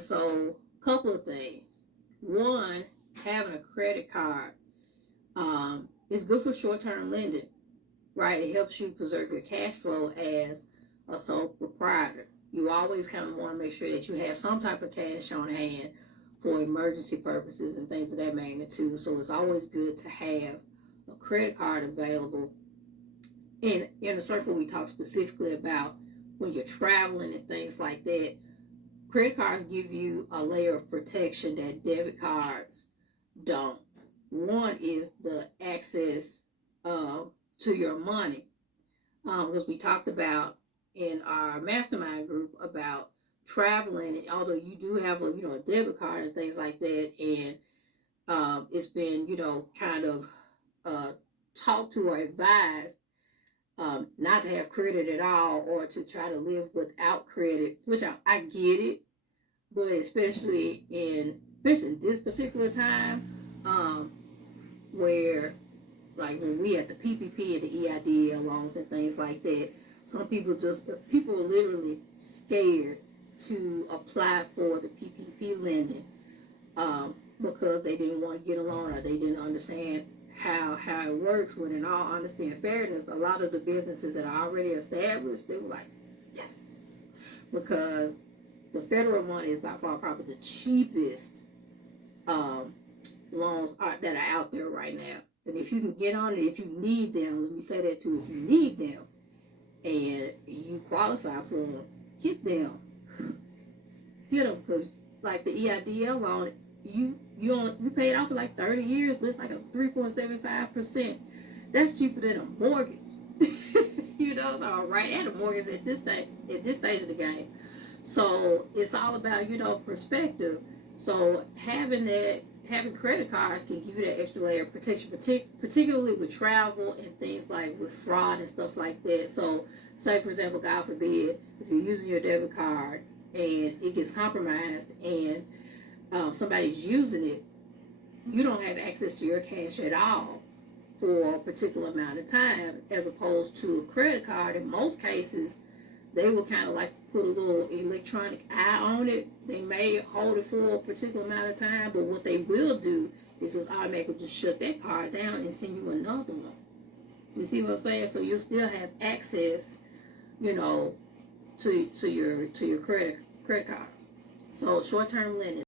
So, couple of things. One, having a credit card is good for short-term lending, right? It helps you preserve your cash flow as a sole proprietor. You always kind of want to make sure that you have some type of cash on hand for emergency purposes and things of that magnitude. So it's always good to have a credit card available. In a circle, we talk specifically about when you're traveling and things like that. Credit cards give you a layer of protection that debit cards don't. One is the access to your money, because we talked about in our mastermind group about traveling. Although you do have a debit card and things like that, and it's been kind of talked to or advised not to have credit at all or to try to live without credit, which I get it, but especially in this particular time, where like when we had the PPP and the EIDL loans and things like that, some people are literally scared to apply for the PPP lending because they didn't want to get a loan or they didn't understand how it works. When in all honesty and fairness, a lot of the businesses that are already established, they were like, yes, because the federal money is by far probably the cheapest loans that are out there right now. And if you can get on it, if you need them, let me say that too, if you need them and you qualify for them, get them. Get them, because like the EIDL loan, you pay it off for like 30 years, but it's like a 3.75%. That's cheaper than a mortgage. So right at a mortgage at this stage of the game. So it's all about perspective. So having credit cards can give you that extra layer of protection, particularly with travel and things like with fraud and stuff like that. So say for example, God forbid, if you're using your debit card and it gets compromised and somebody's using it, you don't have access to your cash at all for a particular amount of time, as opposed to a credit card. In most cases, they will kind of like put a little electronic eye on it. They may hold it for a particular amount of time, but what they will do is just automatically just shut that card down and send you another one. You see what I'm saying? So you'll still have access, to your credit card. So short-term lending.